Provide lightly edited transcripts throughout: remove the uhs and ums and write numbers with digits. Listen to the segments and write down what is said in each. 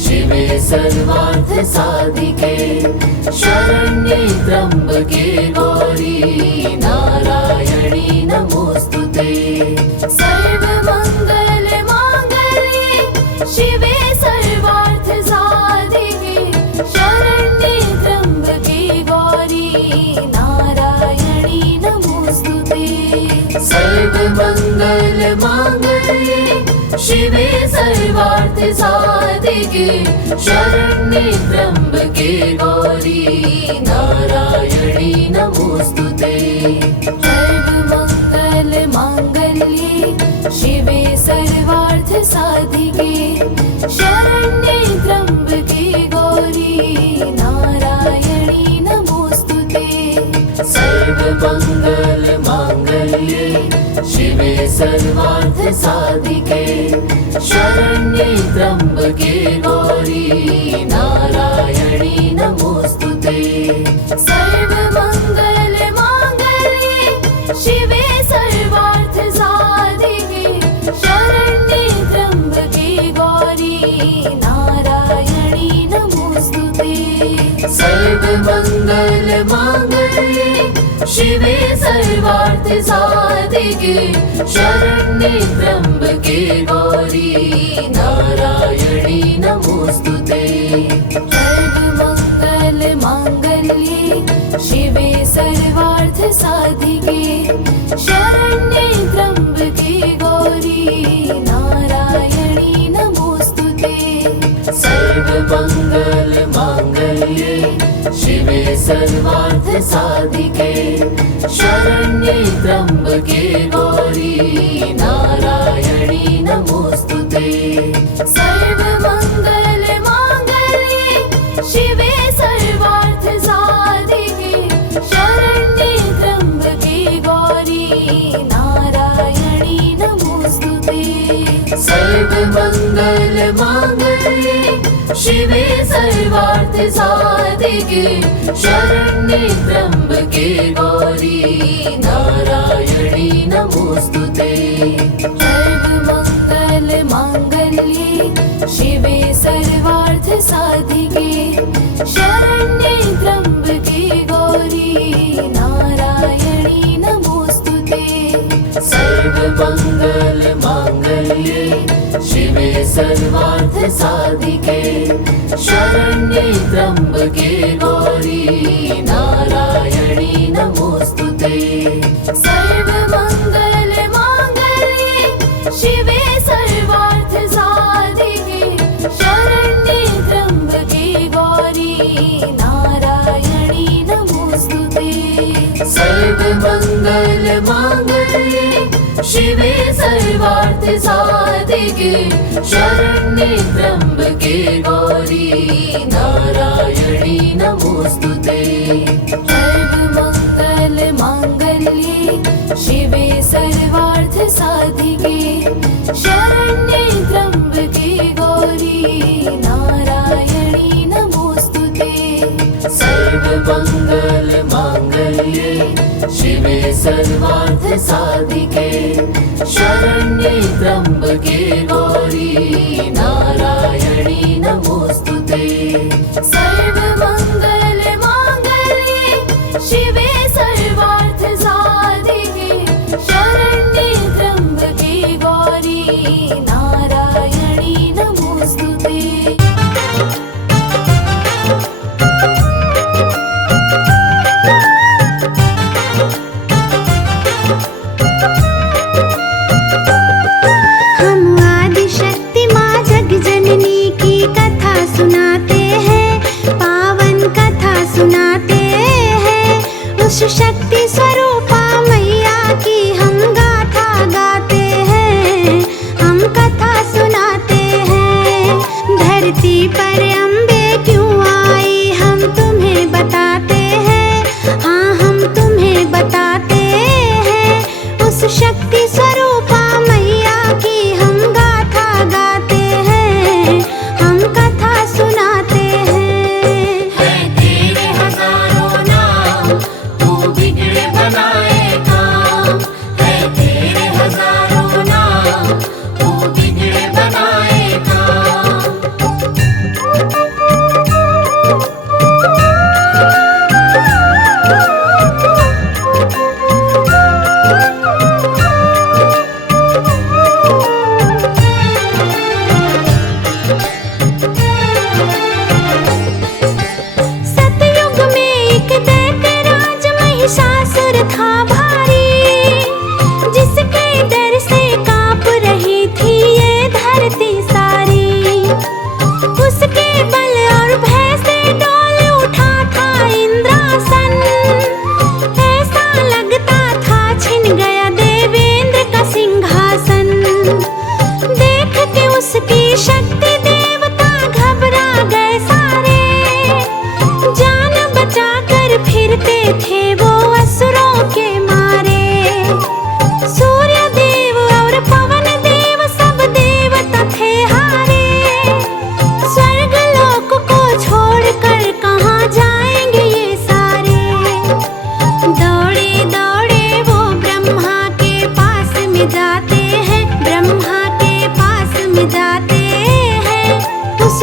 शिवे सर्वार्थ साधिके शरण्ये त्र्यंबके गौरी नारायणी नमोस्तुते। सर्वमंगल मांगल्ये शिवे सर्वार्थ साधिके शरण्ये त्र्यंबके गौरी नारायणी नमोस्तुते। सर्वमंगल मांगल्ये शिवे सर्वार्थ साधिके शरण्ये त्र्यंबके गौरी नारायणी नमोस्तुते। सर्वमंगल मांगल्ये शिवे सर्वार्थ साधिके शरण्ये त्र्यंबके गौरी नारायणी नमोस्तुते। सर्वमंगल मांगल्ये शिवे सर्वार्थ साधिके शरण्ये त्र्यंबके गौरी नारायणी नमोस्तुते। सर्वमंगल मांगल्ये शिवे सर्वार्थ साधिके शरण्ये त्र्यंबके गौरी नारायणी नमोस्तुते। सर्वमंगल मांगल्ये शिवे सर्वार्थ साधिके शरण्ये त्र्यंबके गौरी नारायणी नमोस्तुते। सर्वमंगल मांगल्ये शिवे सर्वार्थ साधिके शरण्ये त्र्यंबके गौरी नारायणी नमोस्तुते। सर्वमंगल मांगल्ये शिवे सर्वार्थ साधिके शरण्ये त्र्यंबके गौरी नारायणी नमोस्तुते। सर्वमंगल मांगल्ये शिवे सर्वार्थ साधिके शरण्ये त्र्यंबके गौरी नारायणी नमोस्तुते। सर्वमंगल मांगल्ये शिवे सर्वार्थ साधिके शरण्ये त्र्यंबके गौरी नारायणी नमोस्तुते। सर्वमंगल मांगल्ये शिवे सर्वार्थ साधिके शरण्ये त्र्यंबके गौरी नारायणी नमोस्तुते। सर्वमंगल मांगल्ये शिवे सर्वार्थ साधिके शरण्ये त्र्यंबके गौरी नारायणी नमोस्तुते। सर्वमंगल मांगल्ये शिवे सर्वार्थ साधिके शरण्ये त्र्यंबके गौरी नारायणी नमोस्तुते। सर्वमंगल मांगल्ये शिवे सर्वार्थ साधिके शरण्ये त्र्यंबके गौरी नारायणी नमोस्तुते। सर्वमंगल मांगल्ये शिवे सर्वार्थ साधिके शरण्ये त्र्यंबके गौरी नारायणी नमोस्तुते। सर्वमंगल मांगल्ये शिवे सर्वार्थ साधिके शरण्ये त्र्यंबके गौरी नारायणी नमोस्तुते। सर्वमंगल मांगल्ये शिवे सर्वार्थ साधिके शरण्ये त्र्यंबके गौरी नारायणी नमोस्तुते। शक्ति स्वरूपा मैया की हम गाथा गाते हैं, हम कथा सुनाते हैं। धरती पर अम्बे क्यों आई हम तुम्हें बताते हैं, हाँ हम तुम्हें बताते हैं। उस शक्ति स्वरूपा मैया की हम गाथा गाते हैं, हम कथा सुनाते हैं। है तेरे हजारों नाम तू बिगड़े बनाए काम। है तेरे हजारों नाम तू बिगड़े बनाए काम।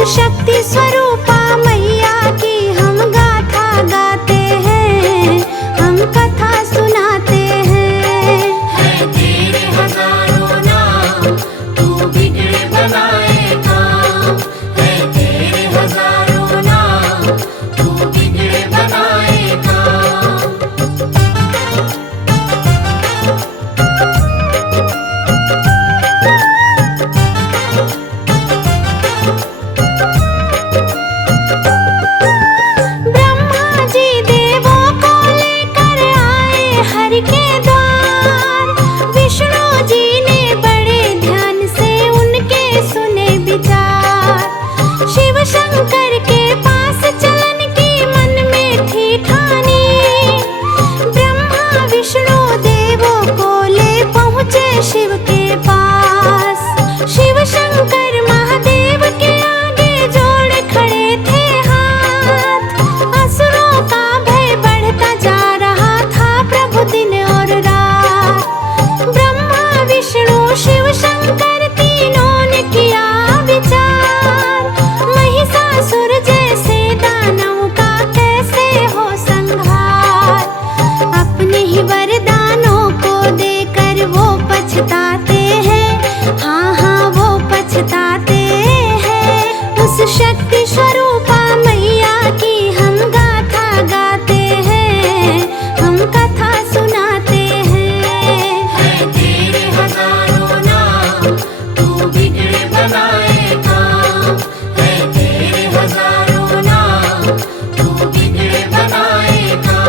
उस शक्ति स्वरूपा मैया की हम गाथा गाते हैं, हम कथा सुनाते हैं। है तेरे हजारों नाम, तू बिगड़े बनाए काम। है तेरे हजारों नाम, तू बिगड़े बनाए काम। ब्रह्मा जी देवों को लेकर आए हरि के द्वार। विष्णु जी ने बड़े ध्यान से उनके सुने विचार। शिव शंकर के पास चलन की मन में थी ठानी। ब्रह्मा विष्णु देवों को ले पहुँचे शिव के पास। शिव शंकर महादेव के आगे जोड़ खड़े थे हाथ। असुरों का भय बढ़ता जा रहा था प्रभु दिन और रात। ब्रह्मा विष्णु शिव शंकर तीनों ने किया विचार। महिषासुर जैसे दानव का कैसे हो संहार। अपने ही वरदानों को देकर वो पछताते हैं, हाँ हाँ वो पछताते हैं। उस शक्ति स्वरूपा मैया की हम गाथा गाते हैं, हम कथा सुनाते हैं। है तेरे हजारों नाम, तू बिगड़े बनाए काम। है तेरे हजारों नाम, तू बिगड़े बनाए काम।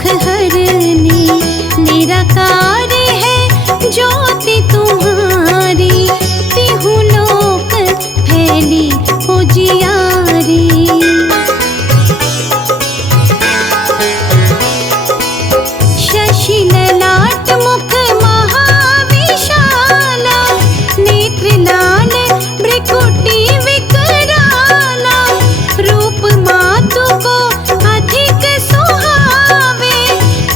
दुख हरनी, निराकार है ज्योति तुम्हारी, तिहु लोक फैली उजियारी। शशि ललाट मुख महाविशाला, नेत्र लाल भ्रिकुटी विकराला, रूप मातु को अधिक सुहावे,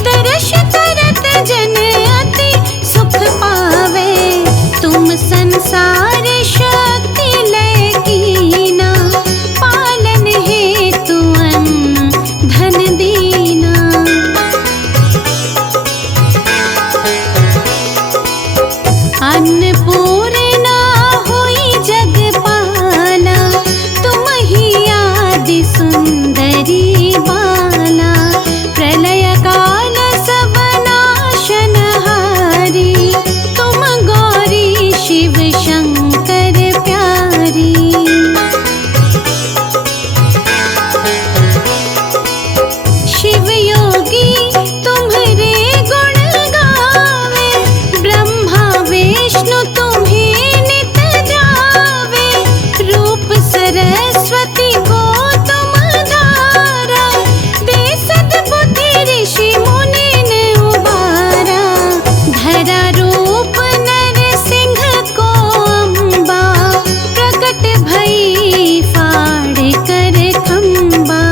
दर्श करत जन अति सुख पावे। तुम संसार शक्ति लय कीना, पालन हेतु अन्न धन दीना। अन्नपूर्णा हुई जगपाला, तुम ही आदि सुंदरी बाला। प्रलय काल सब नाशनहारी, तुम गौरी शिव शंकर प्यारी। शिव योगी तुम्हारे गुण गावे, ब्रह्मा विष्णु तुम्हें नित ध्यावे। रूप सरस्वती को तुम धारा, दे सद्बुद्धि ऋषि मुनि ने उबारा। धरा रूप नरसिंह को अम्बा, प्रकट भई फाड़ कर खम्बा।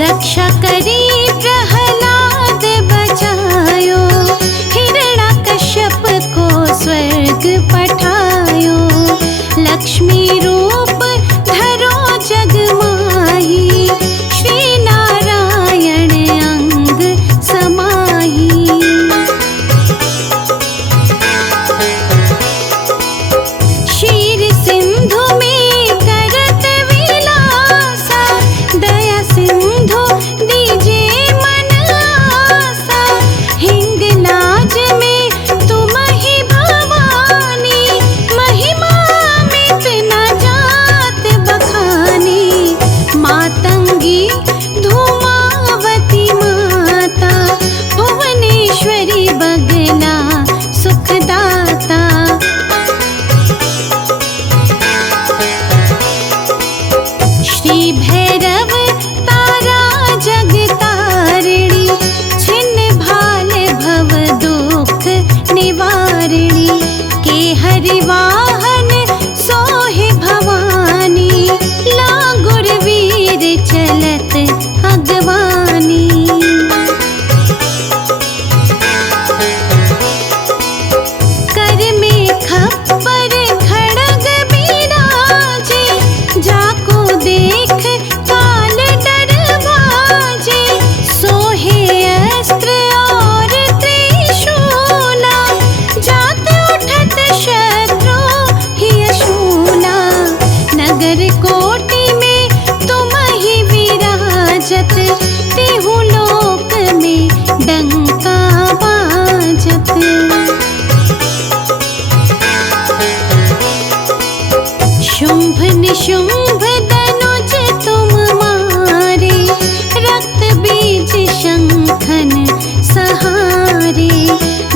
रक्षा करी प्रहलाद बचायो, हिरण्यकश्यप को स्वर्ग पठायो। लक्ष्मी रूप धरो जग माही, श्री नारायण अंग समाही। क्षीर सिंधु में करत विलासा, दया सिंधु दीजे मन आसा। हिंगलाज में तुम ही भवानी, महिमा मित न जात बखानी। मातंगी धूमावती माता, भुवनेश्वरी बगला सुखदाता। श्री भैरव तारा जगतारिणी, छिन्न भाल भव दुख निवारिणी। के हरिवाहन सोहे भवानी, लागुर वीर चलत अगवानी। कर में खप्पर खड़ग बिराजे, जाको देख काल डर भाजे। सोहे अस्त्र और त्रिशूला, जात उठत शत्रु ही शूला। नगर कोटि में तुम ही विराजत, तिहु लोक में डंका बाजत। शुंभ निशुंभ धनुज तुम मारे, रक्त बीज शंखन सहारे।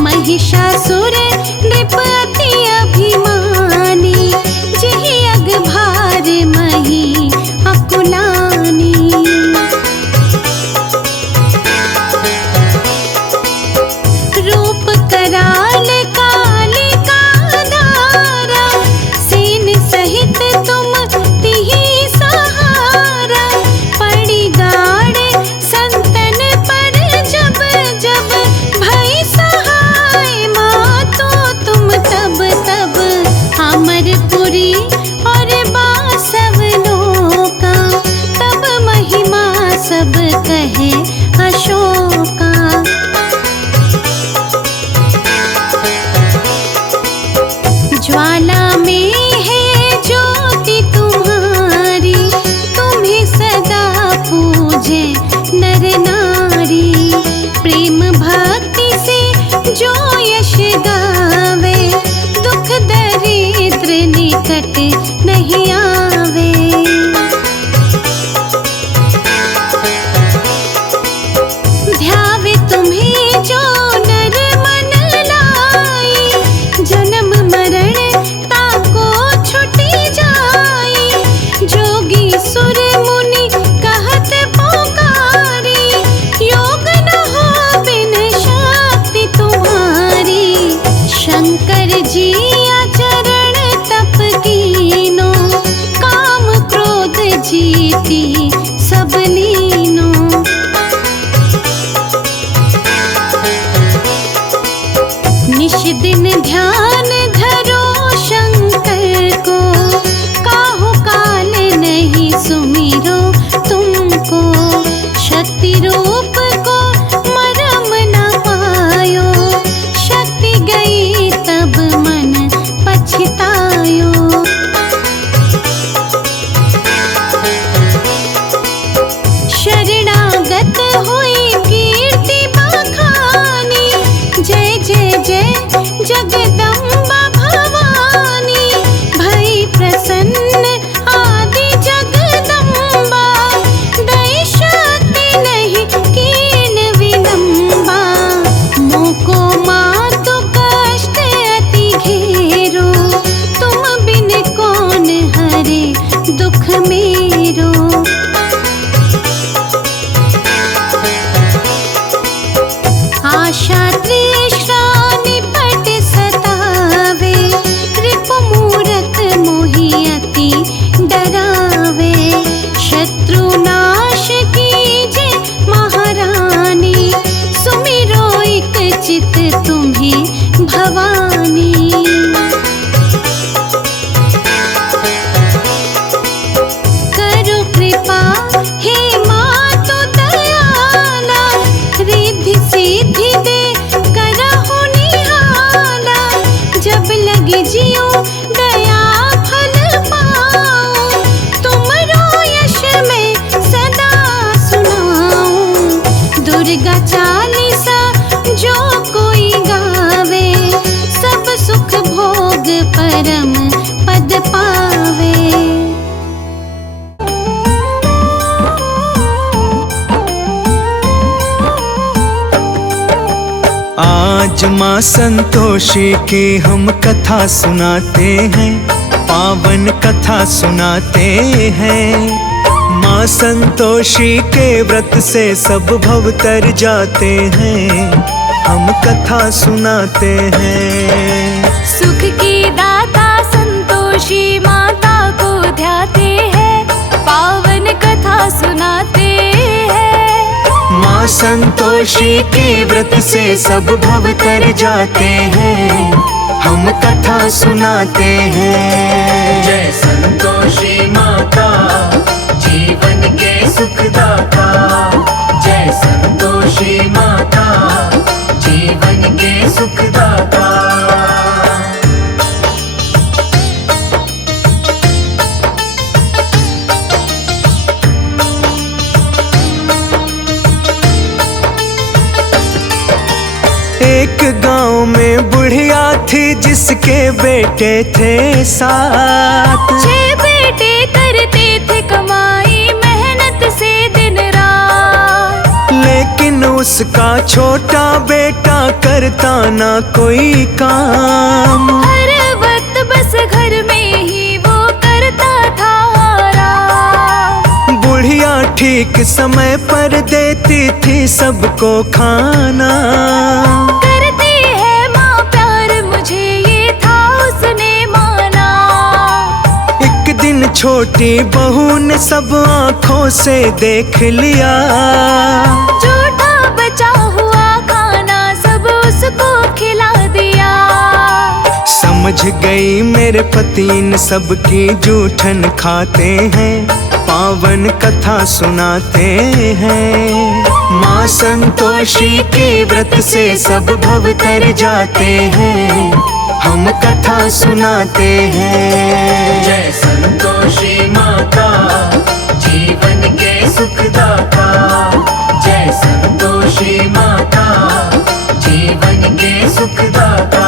महिषासुर नृप अति अभिमानी, जिहि अग भार मही अकुलानी। रूप कराल कालिका धारा, सेन सहित तुम तिहि परम पद पावे। आज माँ संतोषी की हम कथा सुनाते हैं, पावन कथा सुनाते हैं। माँ संतोषी के व्रत से सब भव तर जाते हैं, हम कथा सुनाते हैं। सुख की दाता संतोषी माता को ध्याते हैं, पावन कथा सुनाते हैं। माँ संतोषी के व्रत से सब भव तर जाते हैं, हम कथा सुनाते हैं। जय संतोषी माता जीवन के सुखदाता, जय संतोषी माता जीवन के सुखदाता। एक गांव में बुढ़िया थी जिसके बेटे थे 7। 6 बेटे करते थे कमाई मेहनत से दिन रात, लेकिन उसका छोटा बेटा करता ना कोई काम। हर वक्त बस घर में ही वो करता था आराम। बुढ़िया ठीक समय पर देती थी सबको खाना। करती है माँ प्यार मुझे ये था उसने माना। एक दिन छोटी बहू ने सब आँखों से देख लिया, झूठा बचा हुआ खाना सब उसको खिला दिया। समझ गई मेरे पति इन सबकी जूठन खाते हैं, पावन कथा सुनाते हैं। माँ संतोषी के व्रत से सब भव तर जाते हैं, हम कथा सुनाते हैं। जय संतोषी माता जीवन के सुखदाता, जय संतोषी माता जीवन के सुखदाता।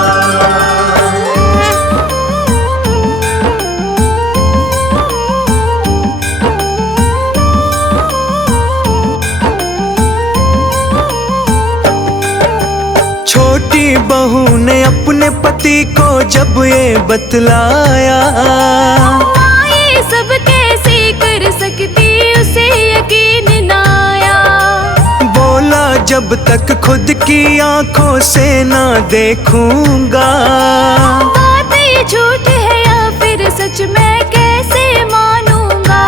छोटी बहू ने अपने पति को जब ये बतलाया, माँ ये सब कैसे कर सकती उसे यकीन न आया। बोला जब तक खुद की आंखों से ना देखूंगा, बात ये झूठ है या फिर सच मैं कैसे मानूंगा।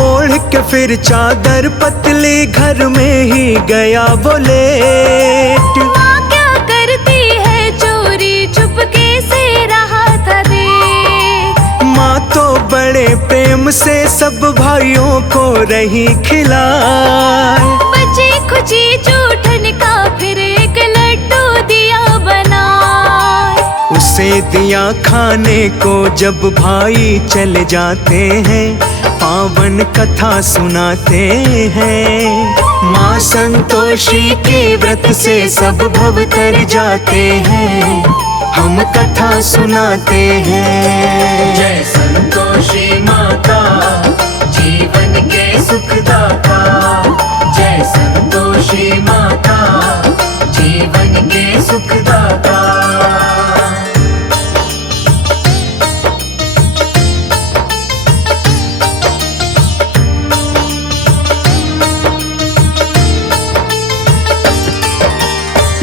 ओढ़ के फिर चादर पतली घर में ही गया वो लेट। माँ क्या करती है चोरी चुपके से रहा था देख। माँ तो बड़े प्रेम से सब भाइयों को रही खिलाए। बची खुची जूठन का फिर एक लड्डू दिया बना। उसे दिया खाने को जब भाई चले जाते हैं, पावन कथा सुनाते हैं। माँ संतोषी के व्रत से सब भव तर जाते हैं, हम कथा सुनाते हैं। जय संतोषी माता जीवन के सुखदाता, जय संतोषी माता जीवन के सुखदाता।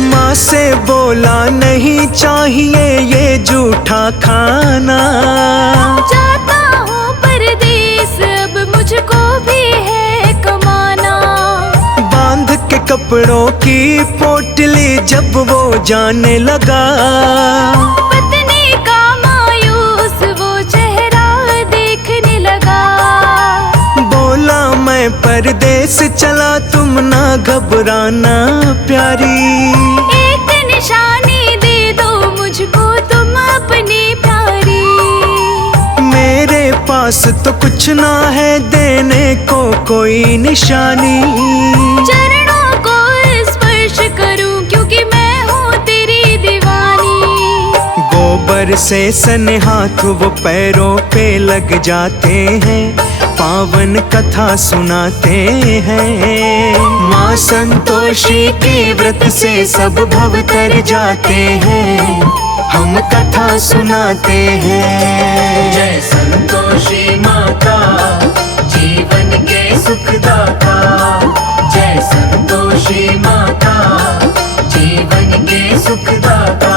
माँ से बोला नहीं चाहिए ये जूठा खाना। जाता हूँ परदेस अब मुझको भी है कमाना। बांध के कपड़ों की पोटली जब वो जाने लगा, पत्नी का मायूस वो चेहरा देखने लगा। बोला मैं परदेस चला तुम ना घबराना प्यारी। एक निशानी दे दो मुझको तुम अपनी प्यारी। मेरे पास तो कुछ ना है देने को कोई निशानी। चरणों को स्पर्श करूं क्योंकि मैं हूँ तेरी दीवानी। गोबर ऊपर से सने हाथ वो पैरों पे लग जाते हैं, पावन कथा सुनाते हैं। माँ संतोषी के व्रत से सब भव तर जाते हैं, हम कथा सुनाते हैं। जय संतोषी माता, जीवन के सुखदाता। जय संतोषी माता, जीवन के सुखदाता।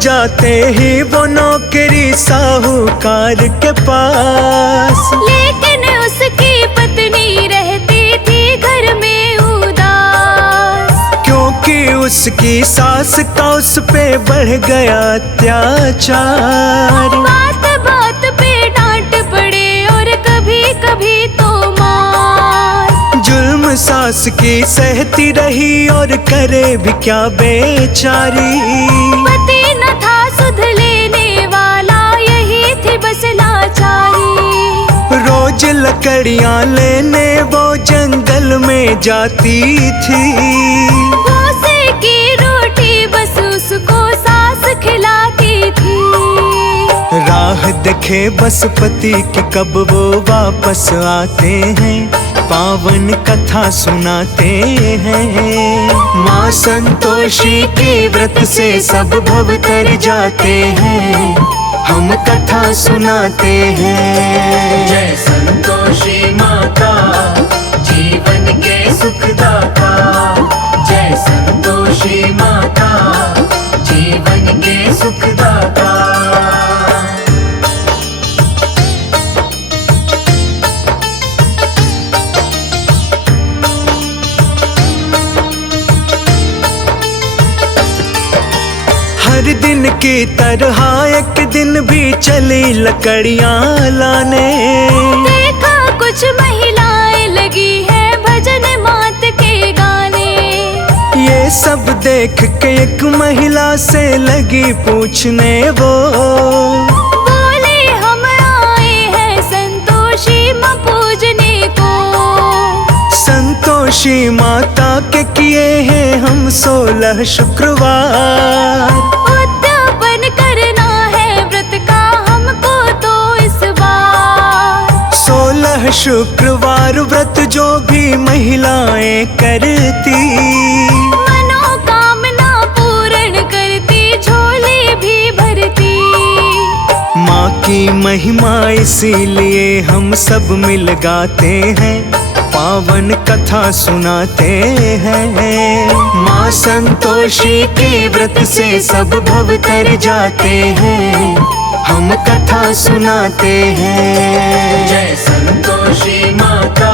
जाते ही वो नौकरी साहूकार के पास, लेकिन उसकी पत्नी रहती थी घर में उदास, क्योंकि उसकी सास का उस पे बढ़ गया अत्याचार। बात बात पे डांट पड़े और कभी कभी तो मार। जुल्म सास की सहती रही और करे भी क्या बेचारी। पति न था सुध लेने वाला, यही थी बस लाचारी। रोज लकड़ियां लेने वो जंगल में जाती थी, भूसे की रोटी बस उसको सास खिलाती थी। राह देखे बस पति की कब वो वापस आते हैं, पावन कथा सुनाते हैं। माँ संतोषी के व्रत से सब भव तर जाते हैं, हम कथा सुनाते हैं। जय संतोषी माता, जीवन के सुखदाता। जय संतोषी माता, जीवन के सुखदाता। हर दिन की तरह एक दिन भी चली लकड़ियां लाने, देखा कुछ महिलाएं लगी है भजन मात के गाने। ये सब देख के एक महिला से लगी पूछने वो, बोले हम आए हैं संतोषी माँ पूजने को। संतोषी माता के किए हैं हम 16 शुक्रवार। उद्यापन करना है व्रत का हमको तो इस बार। 16 शुक्रवार व्रत जो भी महिलाएं करती, मनोकामना पूर्ण करती, झोली भी भरती। माँ की महिमा इसीलिए हम सब मिल गाते हैं, पावन कथा सुनाते हैं। माँ संतोषी के व्रत से सब भव तर जाते हैं, हम कथा सुनाते हैं। जय संतोषी माता,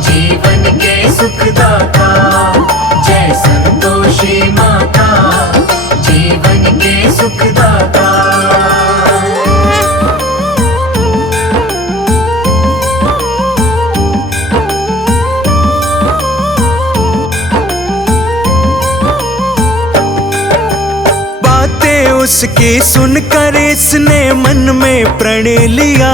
जीवन के सुखदाता। जय संतोषी माता, जीवन के सुखदाता। उसकी सुनकर इसने मन में प्रण लिया,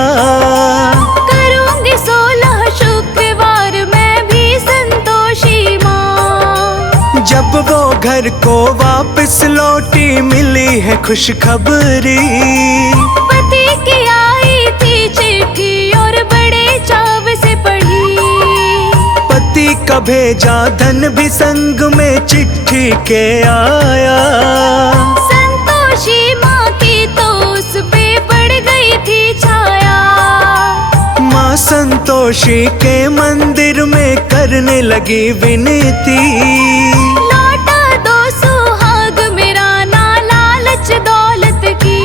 करूंगी 16 शुक्रवार मैं भी संतोषी माँ। जब वो घर को वापस लौटी मिली है खुशखबरी, पति की आई थी चिट्ठी और बड़े चाव से पढ़ी। पति का भेजा धन भी संग में चिट्ठी के आया। संतोषी माँ की तो उस पे पड़ गई थी छाया। माँ संतोषी के मंदिर में करने लगी विनती, लौटा दो सुहाग मेरा ना लालच दौलत की।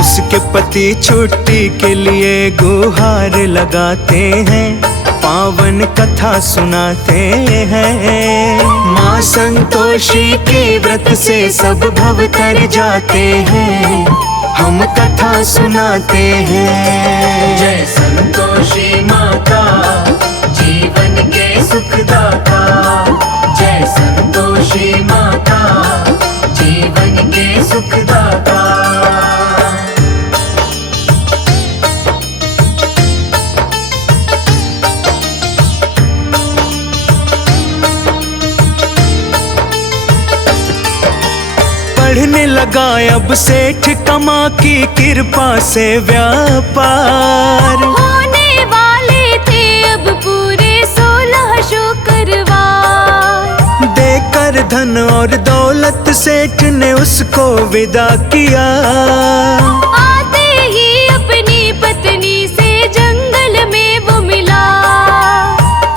उसके पति छुट्टी के लिए गुहार लगाते हैं, पावन कथा सुनाते हैं। माँ संतोषी के व्रत से सब भव तर जाते हैं, हम कथा सुनाते हैं। जय संतोषी माता, जीवन के सुखदाता। जय संतोषी माता, जीवन के सुखदाता। लगा अब सेठ कमा की कृपा से व्यापार। होने वाले थे अब पूरे 16 शुक्रवार। देकर धन और दौलत सेठ ने उसको विदा किया। आते ही अपनी पत्नी से जंगल में वो मिला।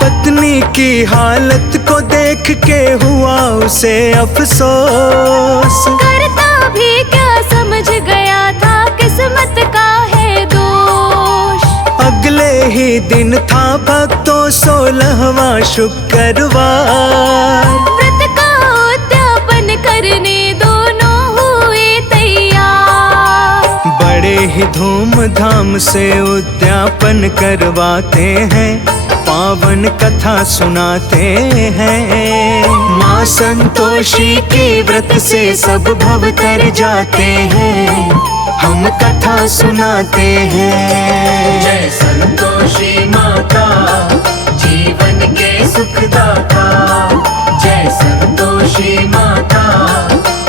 पत्नी की हालत को देख के हुआ उसे अफसोस। करता भी क्या समझ गया था किस्मत का है दोष। अगले ही दिन था भक्तों 16वां शुक्रवार। व्रत का उद्यापन करने दोनों हुए तैयार। बड़े ही धूमधाम से उद्यापन करवाते हैं, पावन कथा सुनाते हैं। माँ संतोषी के व्रत से सब भव तर जाते हैं, हम कथा सुनाते हैं। जय संतोषी माता, जीवन के सुखदाता। जय संतोषी माता,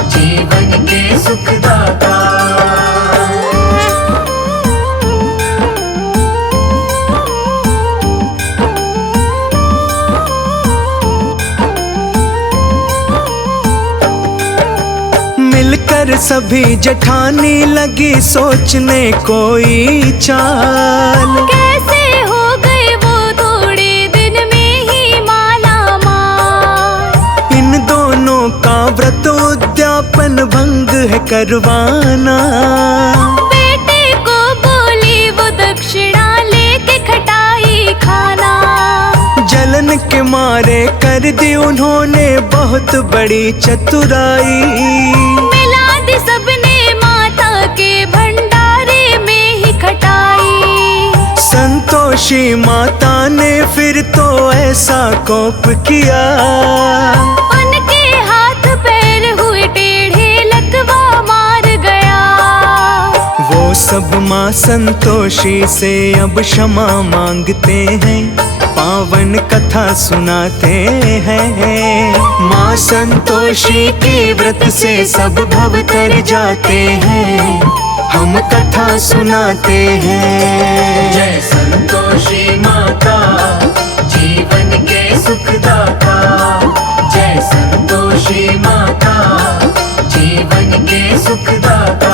जीवन के सुखदाता। मिलकर सभी जेठानी लगी सोचने कोई चाल। कैसे हो गए वो थोड़े दिन में ही माला माल। इन दोनों का व्रत उद्यापन भंग है करवाना। बेटे को बोली वो दक्षिणा लेके खटाई खाना। जलन के मारे कर दी उन्होंने बहुत बड़ी चतुराई। मिला दी सबने माता के भंडारे में ही खटाई। संतोषी माता ने फिर तो ऐसा कोप किया, उनके हाथ पैर हुए टेढ़े लकवा मार गया। वो सब माँ संतोषी से अब क्षमा मांगते हैं, पावन कथा सुनाते हैं। माँ संतोषी के व्रत से सब भव तर जाते हैं, हम कथा सुनाते हैं। जय संतोषी माता, जीवन के सुखदाता। जय संतोषी माता, जीवन के सुखदाता।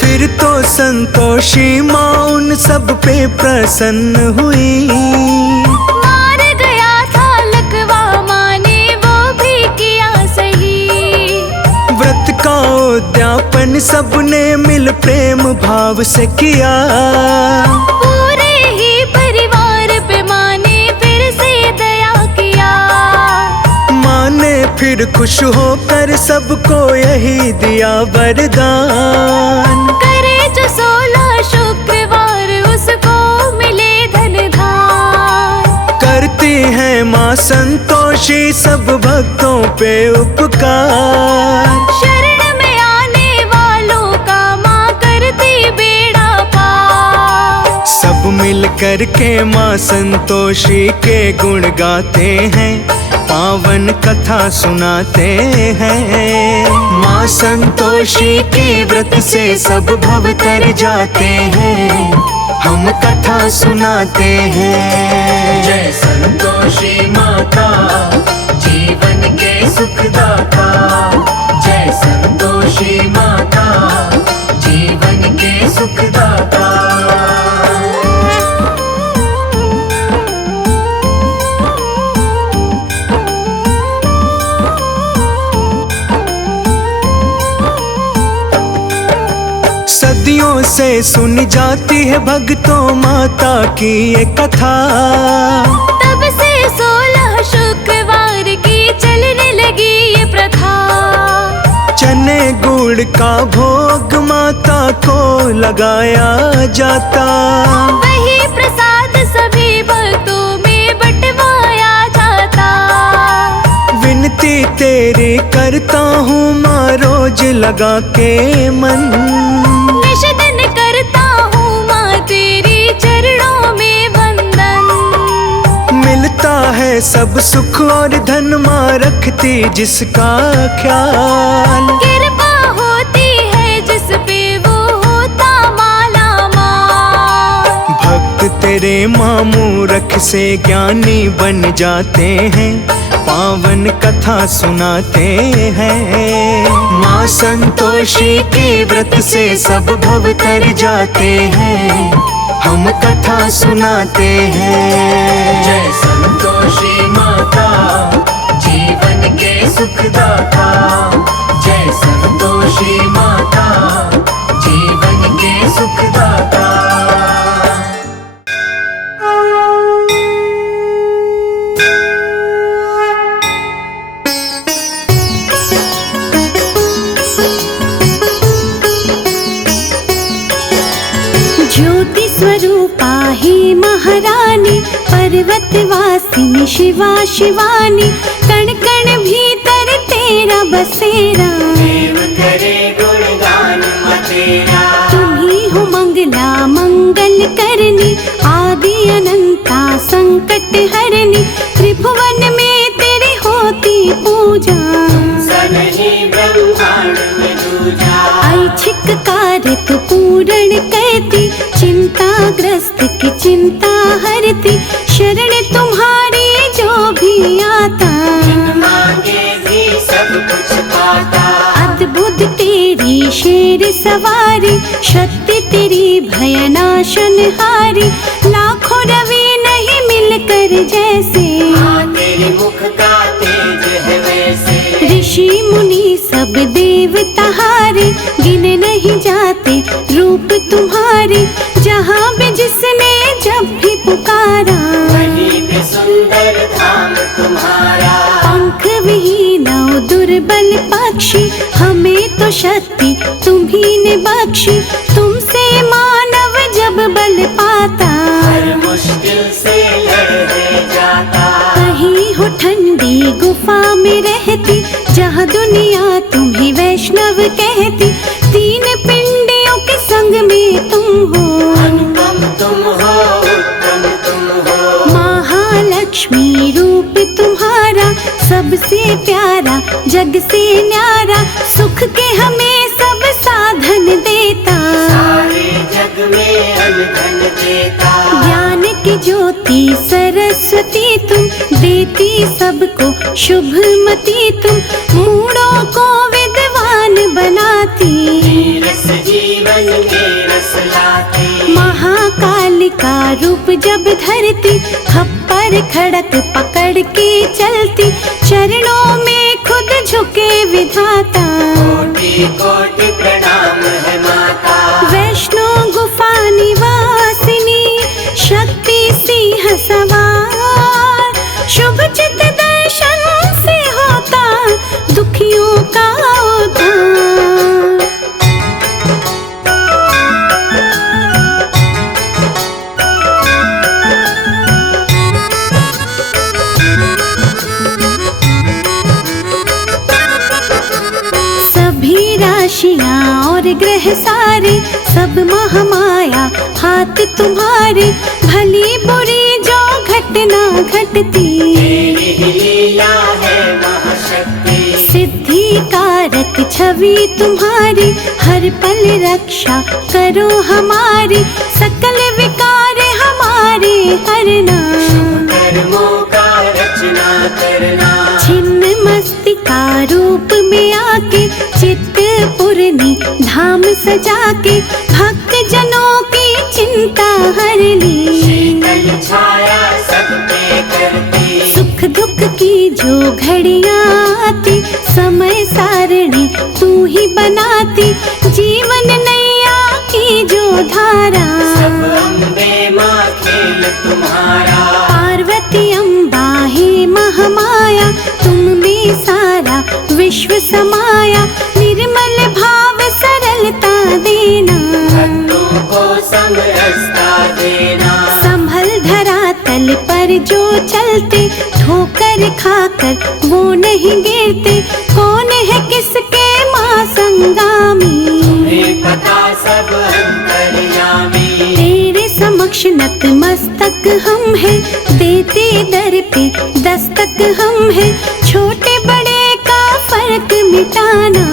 फिर तो संतोषी माँ उन सब पे प्रसन्न हुई। मार गया था लकवा माँ ने वो भी किया सही। व्रत का उद्यापन सबने मिल प्रेम भाव से किया। पूरे ही परिवार पे माँ ने फिर से दया किया। माँ ने फिर खुश होकर सबको यही दिया वरदान। करे जो 16 शुक्रवार उसको मिले धन धान। करती है माँ संतोषी सब भक्तों पे उपकार। शरण में आने वालों का माँ करती बेड़ा पार। सब मिल कर के माँ संतोषी के गुण गाते हैं, पावन कथा सुनाते हैं। माँ संतोषी के व्रत से सब भव तर जाते हैं, हम कथा सुनाते हैं। जय संतोषी माता, जीवन के सुखदाता। जय संतोषी माता, जीवन के सुखदाता। सदियों से सुनी जाती है भक्तों माता की ये कथा। तब से 16 शुक्रवार की चलने लगी ये प्रथा। चने गुड़ का भोग माता को लगाया जाता। वही प्रसाद सभी भक्तों में बंटवाया जाता। विनती तेरी करता हूँ माँ रोज लगा के मन। निश दिन मिलता है सब सुख और धन, माँ रखती जिसका ख्याल। कृपा होती है जिस पे वो होता माला माल। भक्त तेरे माँ मूरख से ज्ञानी बन जाते हैं, पावन कथा सुनाते हैं। माँ संतोषी के व्रत से सब भव तर जाते हैं, हम कथा सुनाते हैं। जय संतोषी माता, जीवन के सुखदाता। जय संतोषी माता, जीवन के सुखदाता। ज्योति स्वरूपा ही महारानी, पर्वतवासिनी शिवा शिवानी। कण कण भीतर तेरा बसेरा, देव करे गुणगान तेरा। तुम्ही हो मंगला मंगल करनी, आदि अनंता संकट हरनी। त्रिभुवन में तेरी होती पूजा, सनही ब्रह्मांड में दूजा। ऐच्छिक कार्य तू पूर्ण करती, चिंताग्रस्त की चिंता हरती। शरण तुम्हारी जो भी आता, मांगे भी सब कुछ पाता। अद्भुत तेरी शेर सवारी, शक्ति तेरी भयनाशन हारी। लाखों रवि नहीं मिलकर जैसे, हाँ तेरे मुख का तेज है वैसे। ऋषि मुनि सब देवता हारे, गिने नहीं जाते रूप तुम्हारे। जहाँ भी जिसने जब भी पुकारा, वहीं पे सुंदर धाम तुम्हारा। पंख विहीन दुर्बल पक्षी, हमें तो शक्ति तुम्ही ने बख्शी। तुमसे मानव जब बल पाता, हर मुश्किल से लड़ जाता। कहीं हो ठंडी गुफा में रहती, जहाँ दुनिया तुम्हें वैष्णव कहती। तीन पिंडियों के संग में तुम हो, अनुपम तुम हो, उत्तम तुम हो। महालक्ष्मी रूप तुम्हारा, सबसे प्यारा जग से न्यारा। सुख के हमें सब साधन देता, सारे जग में अनधन देता। ज्ञान की ज्योति सरस्वती तुम, देती सबको शुभमती तुम। मूढ़ों को विद्वान बनाती, रस जीवन में रस लाती। महाकाल का रूप जब धरती, खप्पर खड़क पकड़ के चलती। चरणों में खुद झुके विधाता, कोटि कोटि प्रणाम है माता। वैष्णो गुफा निवासिनी, शक्ति सिंह सवार। शुभ चित दर्शन से होता दुखियों का उद्धार। सभी राशियां और ग्रह सारे, सब महामाया हाथ तुम्हारे। भली बुरी जो घटना घटती, तेरी ही लीला है महाशक्ति। सिद्धि कारक छवि तुम्हारी, हर पल रक्षा करो हमारी। सकल विकार हमारे हरना, कर्मों का रचना करना। छिन्न मस्तिका रूप में आके, चित्त पूर्णी धाम सजा के। भक्त जनों की चिंता हर ली, शीतल छाया सब पे करती। सुख दुख की जो घड़ियां आती, समय सारणी तू ही बनाती। जीवन नैया की जो धारा, सब अम्बे माँ खेल तुम्हारा। पार्वती अम्बा हे महामाया, तुम में सारा विश्व समाया। निर्मल भाव सरलता देना, भक्तों को समरसता देना। संभल धरातल पर जो चलते, ठोकर खाकर वो नहीं गिरते। कौन है किसके माँ संगामी, तुम्हें पता सब अंतर्यामी। तेरे समक्ष समक्ष नतमस्तक हम हैं, देते दर पे दस्तक हम हैं, छोटे बड़े का फर्क मिटाना,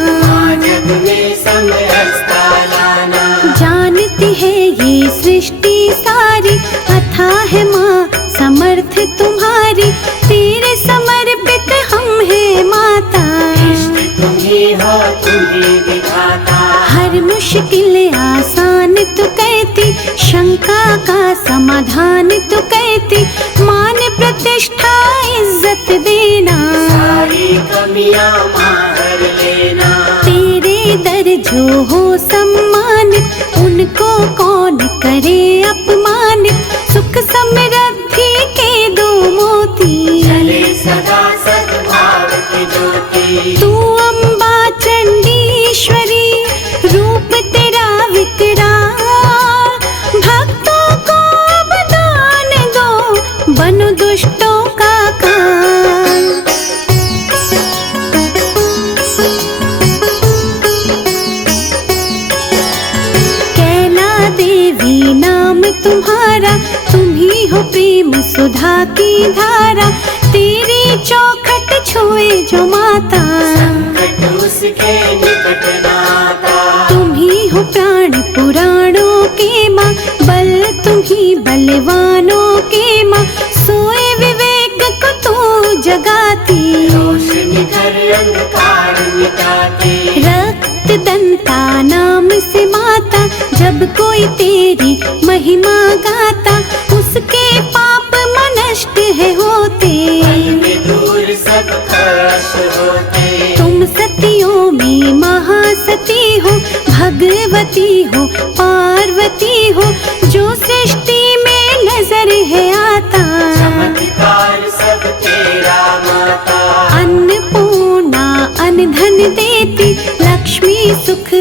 जग में समरसता लाना। जानती है ये सृष्टि सारी, अथाह है माँ समर्थ तुम्हारी, तेरे समर्पित हम हैं माता। इष्ट तुम्ही हो तुम्ही विधाता, हर मुश्किल आसान तू कहती, शंका का समाधान तू कहती, मान प्रतिष्ठा इज्जत देना, सारी कमियां मार लेना। तेरे दर जो हो सम्मानित, उनको कौन करे अपमानित, सुख समृद्धि के दो मोती, चले सदा सद्भाव की ज्योति। तू अम्बा चंडीश्वरी, रूप तेरा विकराल, भक्तों को वरदान दो, बनो दुष्टों का काल। कैला देवी नाम तुम्हारा, तुम ही हो प्रेम सुधा की धारा, तेरी चौखट छुए जो माता, संकट उसके निकट नाता। तुम ही हो प्राण पुराणों के माँ, बल तुम ही बलवानों के माँ, सोए विवेक को तू जगाती, रोशनी कर अंधकार मिटाती। रक्त दंता नाम से माता, जब कोई तेरी महिमा गाता, उसके पाप नष्ट है होते, मन में दूर सब कष्ट होते। तुम सतियों में महासती हो, भगवती हो पार्वती हो, जो सृष्टि में नजर है आता, चमत्कार सब तेरा माता। अन्नपूर्णा अन्न धन देती, लक्ष्मी सुख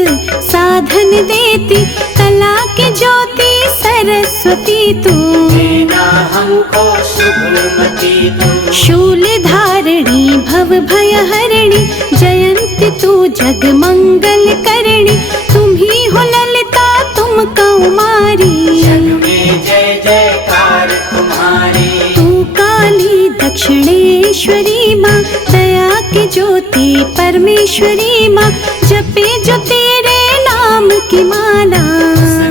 साधन देती, कला की ज्योति सरस्वती तू, देना हमको शुभमति तू। शूल धारिणी भव भय हरिणी, जयंती तू जग मंगल करणी, तुम ही हो ललिता तुम कौमारी, जग में जय जयकार तुम्हारी। तू काली दक्षिणेश्वरी माँ, दया की ज्योति परमेश्वरी माँ, जपे जो तेरे नाम की माला,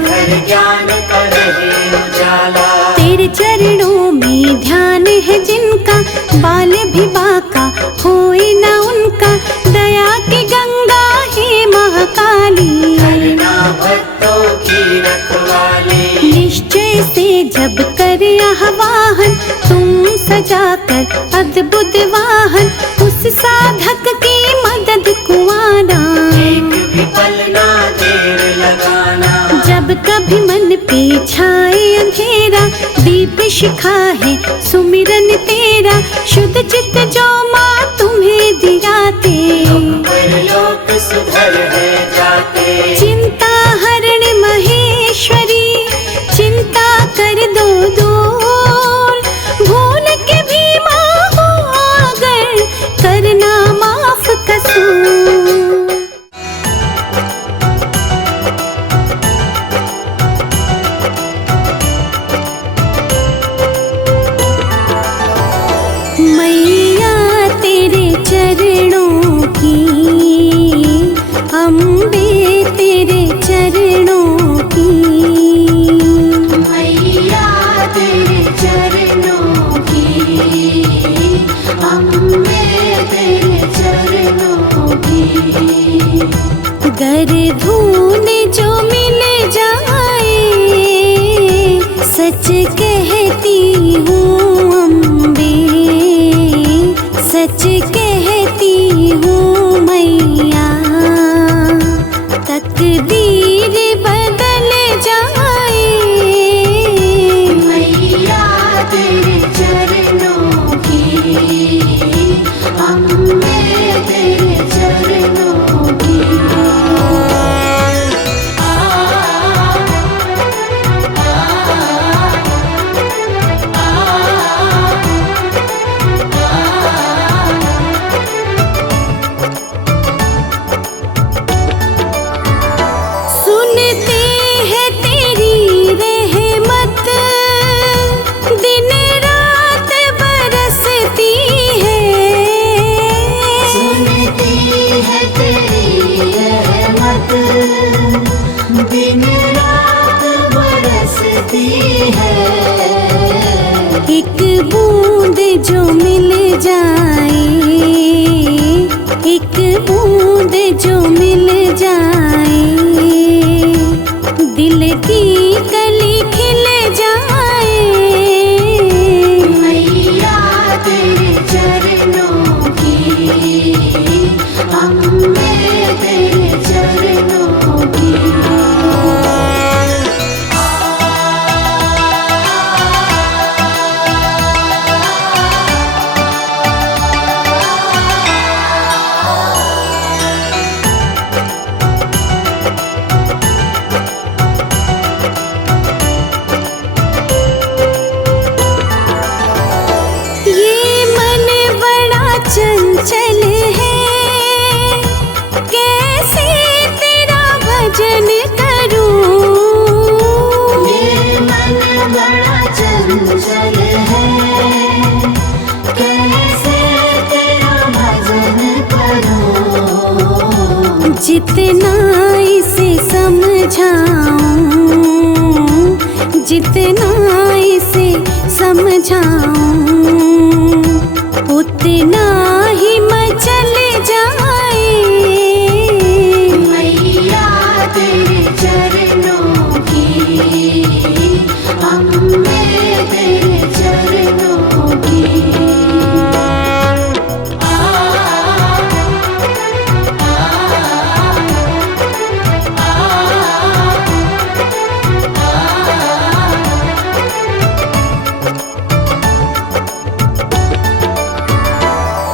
घर ज्ञान का रहे उजाला। तेरे चरणों में ध्यान है जिनका, बाल भी बाका होए ना उनका, दया की गंगा है महाकाली, करना भक्तों की रखवाली। निश्चय से जब कर आह्वान, तुम सजाकर अद्भुत वाहन, उस साधक की मदद को आना, एक भी पल ना देर लगाना। जब कभी मन पे छाए अंधेरा, दीप शिखा है सुमिरन तेरा, शुद्ध चित्त जो माँ तुम्हें दिलाते, परलोक सुधर है जाते। चिंता हरण महेश्वरी, चिंता कर दो दूर, भूल के भी माँ हो अगर, करना माफ कसूर। मैया तेरे चरणों की, अम्बे तेरे चरणों की, मैया तेरे चरणों की, अम्बे तेरे चरणों की, गर धून जो मिल जाए, सच कहती हूँ अम्बे, सच कहती हूँ मैया, तकदीर बदल जाए, मैया तेरे चरणों की, अम्बे तेरे चरणों की। एक बूंद जो मिल जाए, दिल की कली खिल जाए। मैया तेरे चरणों की, अम्बे तेरे चरणों की। ये मन बड़ा चंचल है, कैसे तेरा भजन करूं। ये मन बड़ा चंचल है, कैसे तेरा भजन करूं। जितना इसे समझाऊं, जितना इसे समझाऊं, उतना ही मचल जाए। मैया तेरे चरणों की, अम्बे तेरे चरणों की।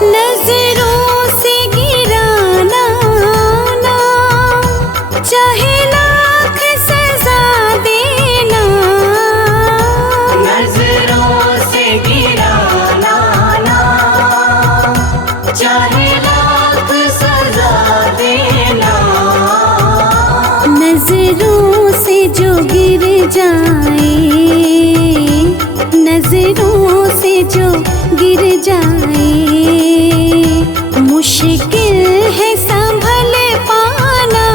नजरों से गिराना ना, चाहे लाख सजा देना। नजरों से गिराना ना, चाहे लाख सजा देना। नजरों से जो गिर जाए, नजरों से जो गिर जाए, मुश्किल है संभल पाना।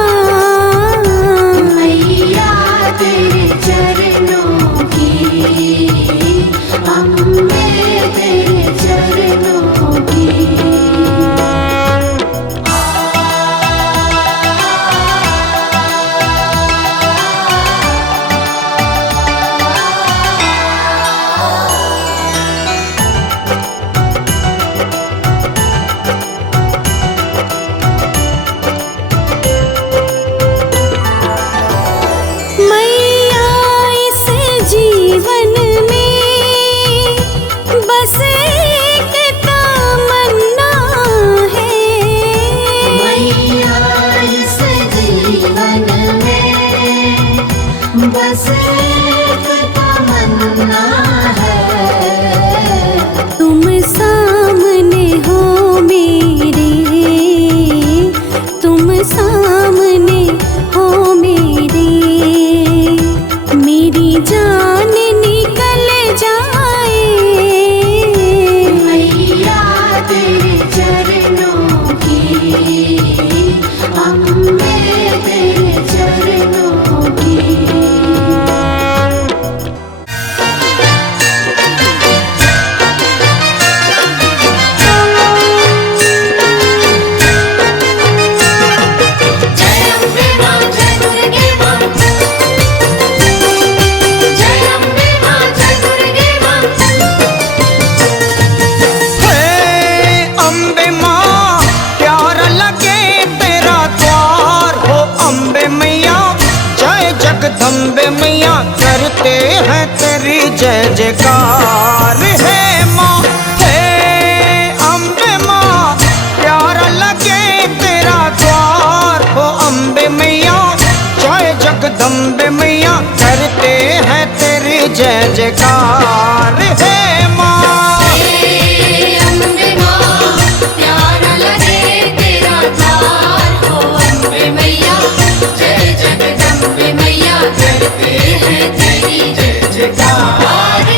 मैया तेरे चरणों की, अम्बे तेरे चरणों की। मैया इस जीवन में बस एक तमन्ना है। मैया इस जीवन में बस एक तमन्ना है। तुम सामने हो मेरे, तुम सामने हो मेरे, मेरी जान निकल जाए। मैया तेरे चरणों की, अम्बे तेरे चरणों की। जय अम्बे मां, जय दुर्गे मां। जय अम्बे मां, जय दुर्गे मां। हे अम्बे माँ, प्यारा लगे तेरा द्वार हो अम्बे मैया। जय जगदम्बे मैया, करते हैं तेरी जय जयकार। हे माँ, हे अम्बे माँ, प्यारा लगे तेरा द्वार हो अम्बे मैया। जय जगदम्बे मैया, करते हैं तेरी जय जयकार। हे माँ, अम्बे मां, प्यारा लगे तेरा द्वार हो अम्बे मैया। जय जगदम्बे मैया, करते हैं तेरी जय जयकार।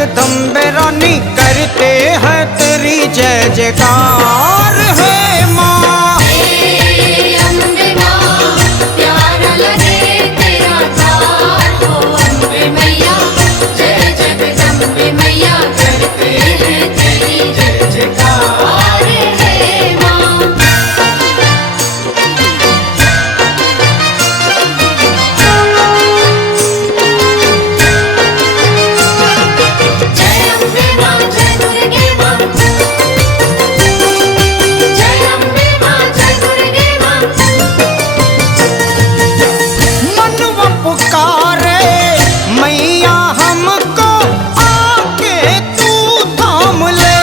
जगदम्बे रानी करते हैं तेरी जय जयकार है माँ। हे अम्बे माँ, प्यारा लगे तेरा द्वार हो अम्बे मैया। जय जगदम्बे मैया, करते हैं तेरी जय जयकार है माँ। जय अम्बे माँ, जय दुर्गे माँ। जय अम्बे माँ, जय दुर्गे माँ। मनवा पुकारे मैया हमको, आके तू थाम ले।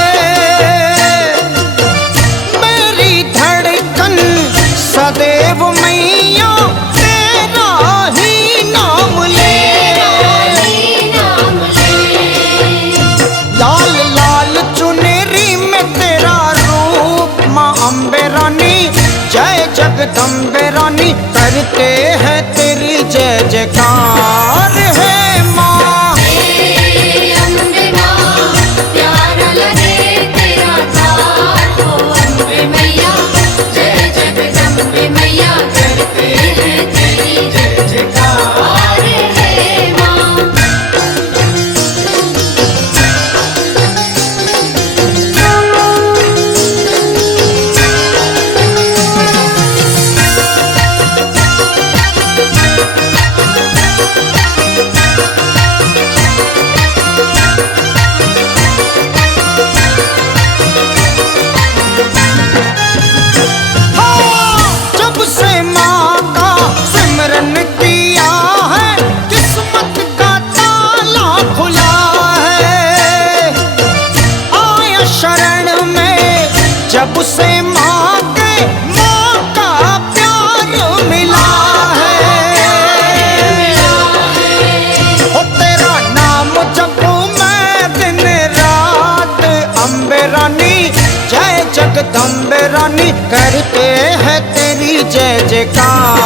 मेरी धड़कन सदैव मैया तेरा ही नाम ले। नाम ले। लाल लाल चुनरी में तेरा रूप माँ अम्बे रानी। जय जगदम्बे रानी करते हैं तेरी जय जयकार है माँ। हे अम्बे माँ, प्यारा लगे तेरा द्वार हो अम्बे मैया। जय जगदम्बे मैया, करते हैं तेरी जय जयकार है माँ। जब से माँ का सिमरन किया है, किस्मत का ताला खुला है। आया शरण में जब से माँ के, माँ का प्यार मिला है। ओ तेरा नाम जपू मैं दिन रात अम्बे रानी। जय जगदम्बे रानी करते हैं तेरी जय जयकार।